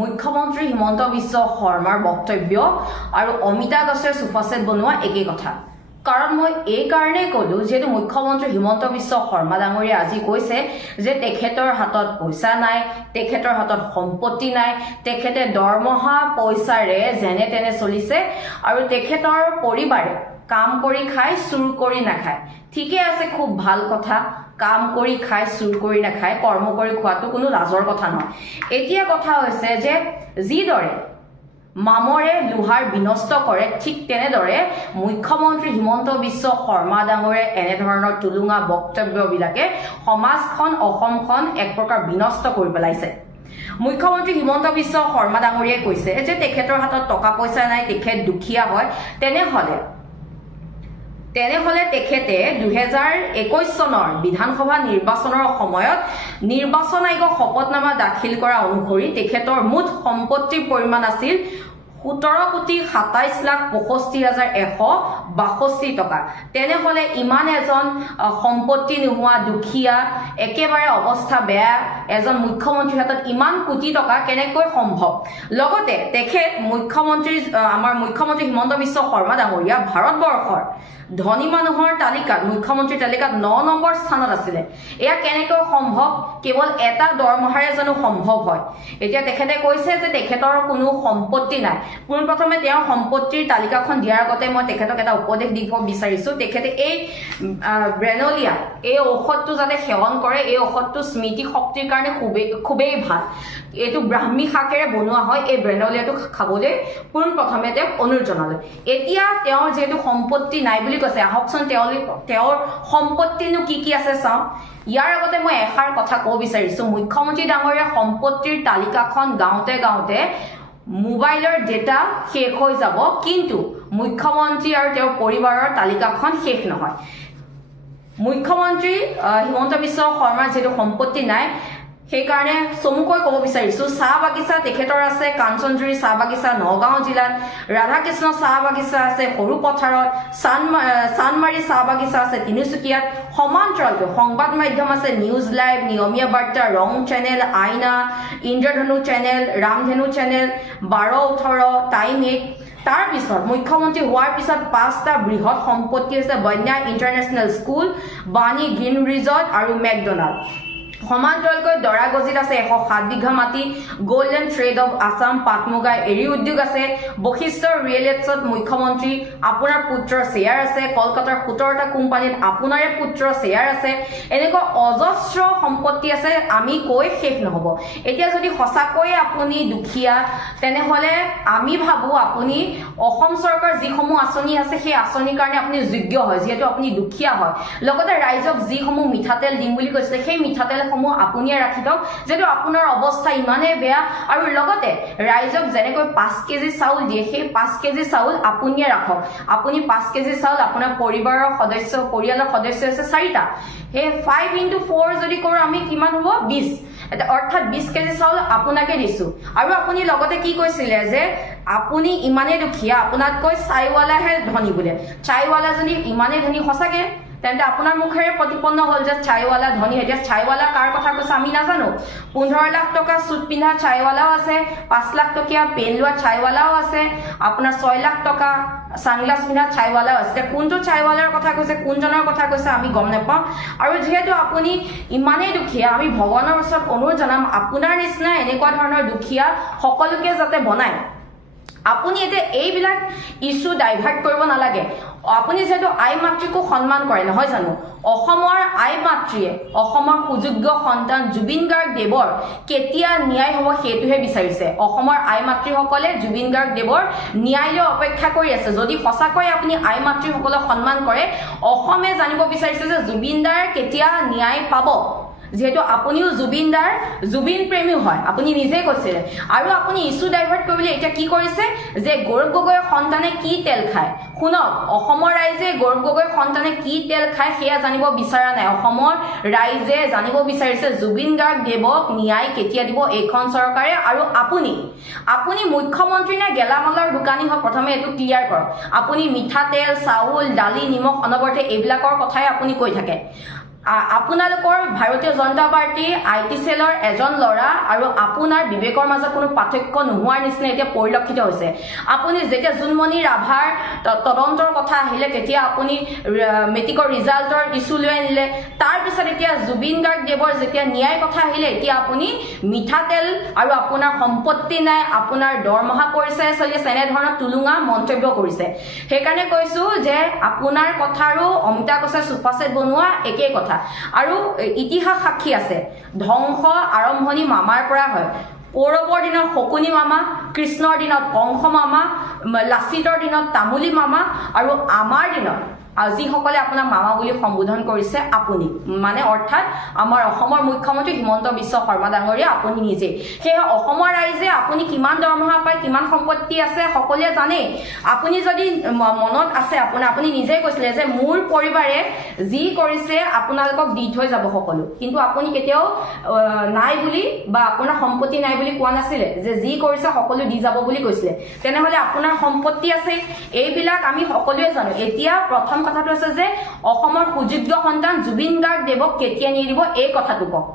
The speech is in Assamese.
মুখ্যমন্ত্ৰী হিমন্ত বিশ্ব শৰ্মাৰ বক্তব্য আৰু অমিতা দাসৰ সুফাছেট বনোৱা একেই কথা। কাৰণ মই এই কাৰণেই ক'লো যেহেতু মুখ্যমন্ত্ৰী হিমন্ত বিশ্ব শৰ্মা ডাঙৰীয়া আজি কৈছে যে তেখেতৰ হাতত পইচা নাই, তেখেতৰ হাতত সম্পত্তি নাই, তেখেতে দৰমহা পইচাৰে যেনে তেনে চলিছে আৰু তেখেতৰ পৰিবাৰে কাম কৰি খায়, চুৰ কৰি নাখায়। ঠিকে আছে, খুব ভাল কথা। কাম কৰি খায়, চুৰ কৰি নাখায়, কৰ্ম কৰি খোৱাটো কোনো লাজৰ কথা নহয়। এতিয়া কথা হৈছে যে যিদৰে মামৰে লোহাৰ বিনষ্ট কৰে ঠিক তেনেদৰে মুখ্যমন্ত্ৰী হিমন্ত বিশ্ব শৰ্মা ডাঙৰে এনেধৰণৰ টুলুঙা বক্তব্যবিলাকে সমাজখন অসমখন এক প্ৰকাৰ বিনষ্ট কৰি পেলাইছে। মুখ্যমন্ত্ৰী হিমন্ত বিশ্ব শৰ্মা ডাঙৰীয়াই কৈছে যে তেখেতৰ হাতত টকা পইচা নাই, তেখেত দুখীয়া হয়। তেনেহলে তেখেতে 2021 চনৰ বিধানসভা নিৰ্বাচনৰ সময়ত নিৰ্বাচন আয়োগক শপতনামা দাখিল কৰা অনুসৰি তেখেতৰ মুঠ সম্পত্তিৰ পৰিমাণ আছিল 17,27,65,162 টকা। তেনেহলে ইমান এজন সম্পত্তি নোহোৱা দুখীয়া একেবাৰে অৱস্থা বেয়া এজন মুখ্যমন্ত্ৰীৰ হাতত ইমান কোটি টকা কেনেকৈ সম্ভৱ? লগতে তেখেত আমাৰ মুখ্যমন্ত্ৰী হিমন্ত বিশ্ব শৰ্মা ডাঙৰীয়া ভাৰতবৰ্ষৰ ধনী মানুহৰ তালিকাত মুখ্যমন্ত্ৰীৰ তালিকাত 9 নম্বৰ স্থানত আছিলে। এয়া কেনেকৈ সম্ভৱ? কেৱল এটা দৰমহাৰে জানো সম্ভৱ হয়? এতিয়া তেখেতে কৈছে যে তেখেতৰ কোনো সম্পত্তি নাই। পোনপ্ৰথমে তেওঁৰ সম্পত্তিৰ তালিকাখন দিয়াৰ আগতে মই তেখেতক এটা উপদেশ দিব বিচাৰিছো। তেখেতে এই ব্ৰেনলিয়া এই ঔষধটো যাতে সেৱন কৰে। এই ঔষধটো স্মৃতি শক্তিৰ কাৰণে খুবেই ভাল। এইটো ব্ৰাহ্মী শাকেৰে বনোৱা হয়। এই ব্ৰেনলিয়াটো খাবলৈ পোনপ্ৰথমে তেওঁক অনুৰোধ জনালো। এতিয়া তেওঁৰ যিহেতু সম্পত্তি নাই বুলি কৈছে, আহকচোন তেওঁৰ সম্পত্তিনো কি কি আছে চাওঁ। ইয়াৰ আগতে মই এষাৰ কথা ক'ব বিচাৰিছো। মুখ্যমন্ত্ৰী ডাঙৰীয়াৰ সম্পত্তিৰ তালিকাখন গাওঁতে গাওঁতে মোবাইলৰ ডেটা শেষ হৈ যাব, কিন্তু মুখ্যমন্ত্ৰী আৰু তেওঁৰ পৰিবাৰৰ তালিকাখন শেষ নহয়। মুখ্যমন্ত্ৰী হিমন্ত বিশ্ব শৰ্মাৰ যিহেতু সম্পত্তি নাই, সেইকাৰণে চমুকৈ ক'ব বিচাৰিছো। চাহ বাগিচা তেখেতৰ আছে কাঞ্চনজুৰি চাহ বাগিচা নগাঁও জিলাত, ৰাধাকৃষ্ণ চাহ বাগিচা আছে সৰু পথাৰত, চানমাৰী চাহ বাগিচা আছে তিনিচুকীয়াত। সমান্তৰালকৈ সংবাদ মাধ্যম আছে নিউজ লাইভ, নিয়মীয়া বাৰ্তা, ৰং চেনেল, আইনা, ইন্দ্ৰধনু চেনেল, ৰামধেনু চেনেল, 12-18, টাইম 8। তাৰ পিছত মুখ্যমন্ত্ৰী হোৱাৰ পিছত 5টা বৃহৎ সম্পত্তি আছে বন্যা ইণ্টাৰনেশ্যনেল স্কুল, বাণী গ্ৰীণ ৰিজৰ্ট আৰু মেকডনাল্ড। সমান্তৰালকৈ দৰাগজিত আছে 107 বিঘা মাটি, গোল্ডেন ট্ৰেড অফ আছাম পাট মুগা এৰী উদ্যোগ আছে, বশিষ্ঠৰ ৰিয়েল এষ্টেটত মুখ্যমন্ত্ৰী আপোনাৰ পুত্ৰৰ শ্বেয়াৰ আছে, কলকাতাৰ 17টা কোম্পানীত আপোনাৰে পুত্ৰৰ শ্বেয়াৰ আছে। এনেকুৱা অজস্ৰ সম্পত্তি আছে, আমি কৈ শেষ নহব। এতিয়া যদি সঁচাকৈয়ে আপুনি দুখীয়া, তেনেহলে আমি ভাবো আপুনি অসম চৰকাৰ যিসমূহ আঁচনি আছে সেই আঁচনিৰ কাৰণে আপুনি যোগ্য হয়, যিহেতু আপুনি দুখীয়া হয়। লগতে ৰাইজক যিসমূহ মিঠাতেল দিম বুলি কৈছে সেই মিঠাতেল আপুনিয়ে ৰাখি দিয়ক, যিহেতু আপোনাৰ অৱস্থা ইমানেই বেয়া। আৰু লগতে ৰাইজক যেনেকৈ 5 কেজি চাউল দিয়ে সেই 5 কেজি চাউল আপুনিয়ে ৰাখক। আপুনি 5 কেজি চাউল আপোনাৰ পৰিয়ালৰ সদস্য আছে 4টা, সেই 5 × 4 যদি কৰো আমি কিমান হ'ব? 20। অৰ্থাৎ 20 কেজি চাউল আপোনাকে দিছো। আৰু আপুনি লগতে কি কৈছিলে যে আপুনি ইমানেই দুখীয়া, আপোনাতকৈ চাইৱালাহে ধনী বোলে। চাইৱালা যদি ইমানেই ধনী সঁচাকে, তেন্তে আপোনাৰ মুখেৰে প্ৰতিপন্ন হল যে চাইৱালা ধনী। এতিয়া চাইৱালা কাৰ কথা কৈছে আমি নাজানো। 15 লাখ টকা চুট পিন্ধা চাইৱালাও আছে, 5 লাখ টকীয়া পেন লোৱা চাইৱালাও আছে, আপোনাৰ 6 লাখ টকা সানগ্লাছ পিন্ধা চাইৱালাও আছে। কোনটো চাইৱালাৰ কথা কৈছে, কোনজনৰ কথা কৈছে আমি গম নাপাওঁ। আৰু যিহেতু আপুনি ইমানেই দুখীয়া, আমি ভগৱানৰ ওচৰত অনুৰোধ জনাম আপোনাৰ নিচিনা এনেকুৱা ধৰণৰ দুখীয়া সকলোকে যাতে বনায়। আপুনি এতিয়া এইবিলাক ইছ্যু ডাইভাৰ্ট কৰিব নালাগে। আপুনি যিহেতু আই মাতৃকো সন্মান কৰে নহয় জানো? অসমৰ আই মাতৃয়ে অসমৰ সুযোগ্য সন্তান জুবিন গাৰ্গ দেৱৰ কেতিয়া ন্যায় হ'ব সেইটোহে বিচাৰিছে। অসমৰ আই মাতৃসকলে জুবিন গাৰ্গ দেৱৰ ন্যায়লৈ অপেক্ষা কৰি আছে। যদি সঁচাকৈ আপুনি আই মাতৃসকলক সন্মান কৰে, অসমে জানিব বিচাৰিছে যে জুবিন দাৰ কেতিয়া ন্যায় পাব, যিহেতু আপুনিও জুবিন প্ৰেমী হয়, আপুনি নিজে কৈছিলে। আৰু আপুনি ইছ্যু ডাইভাৰ্ট কৰিবলৈ এতিয়া কি কৰিছে যে গৌৰৱ গগৈৰ সন্তানে কি তেল খায়। শুনক, অসমৰ ৰাইজে গৌৰৱ গগৈৰ সন্তানে কি তেল খায় সেয়া জানিব বিচৰা নাই। অসমৰ ৰাইজে জানিব বিচাৰিছে জুবিন গাৰ্গ দেৱক ন্যায় কেতিয়া দিব এইখন চৰকাৰে। আৰু আপুনি মুখ্যমন্ত্ৰী নে গেলামালৰ দোকানী হয়, প্ৰথমে এইটো ক্লিয়াৰ কৰক। আপুনি মিঠাতেল, চাউল, দালি, নিমখ অনবৰতে এইবিলাকৰ কথাই আপুনি কৈ থাকে। আপোনালোকৰ ভাৰতীয় জনতা পাৰ্টি আইটি সেলৰ এজন ল'ৰা আৰু আপোনাৰ বিবেকৰ মাজত কোনো পাৰ্থক্য নোহোৱাৰ নিচিনা এতিয়া পৰিলক্ষিত হৈছে আপুনি যেতিয়া জুনমণি ৰাভাৰ তদন্তৰ কথা আহিলে তেতিয়া আপুনি মেট্ৰিকৰ ৰিজাল্টৰ ইস্যু লৈ আনিলে তাৰ পিছত এতিয়া জুবিন গাৰ্গ দেৱৰ যেতিয়া ন্যায় কথা আহিলে এতিয়া আপুনি মিঠাতেল আৰু আপোনাৰ সম্পত্তি নাই আপোনাৰ দৰমহা পৰিচয় চলি আছে এনেধৰণৰ তুলুঙা মন্তব্য কৰিছে সেইকাৰণে কৈছো যে আপোনাৰ কথা আৰু অমিতা কোচে সুপাছেট বনোৱা একেই কথা আৰু ইতিহাস সাক্ষী আছে ধ্বংস আৰম্ভণি মামাৰ পৰা হয় কৌৰৱৰ দিনত শকুনি মামা কৃষ্ণৰ দিনত কংস মামা লাচিতৰ দিনত তামুলী মামা আৰু আমাৰ দিনত যিসকলে আপোনাক মামা বুলি সম্বোধন কৰিছে আপুনি মানে অৰ্থাৎ আমাৰ অসমৰ মুখ্যমন্ত্ৰী হিমন্ত বিশ্ব শৰ্মা ডাঙৰীয়া আপুনি নিজে সেই অসমৰ ৰাইজে আপুনি কিমান দৰমহা পায় কিমান সম্পত্তি আছে সকলোৱে জানে আপুনি যদি মনত আছে আপুনি নিজে কৈছিলে যে মোৰ পৰিবাৰে যি কৰিছে আপোনালোকক দি থৈ যাব সকলো কিন্তু আপুনি কেতিয়াও নাই বুলি বা আপোনাৰ সম্পত্তি নাই বুলি কোৱা নাছিলে যে যি কৰিছে সকলো দি যাব বুলি কৈছিলে তেনেহলে আপোনাৰ সম্পত্তি আছে এইবিলাক আমি সকলোৱে জানো এতিয়া প্ৰথম কথাটো আছে যে অসমৰ সুযোগ্য সন্তান জুবিন গাৰ্গ দেৱক কেতিয়া নিয়ে দিব এই কথাটো কওক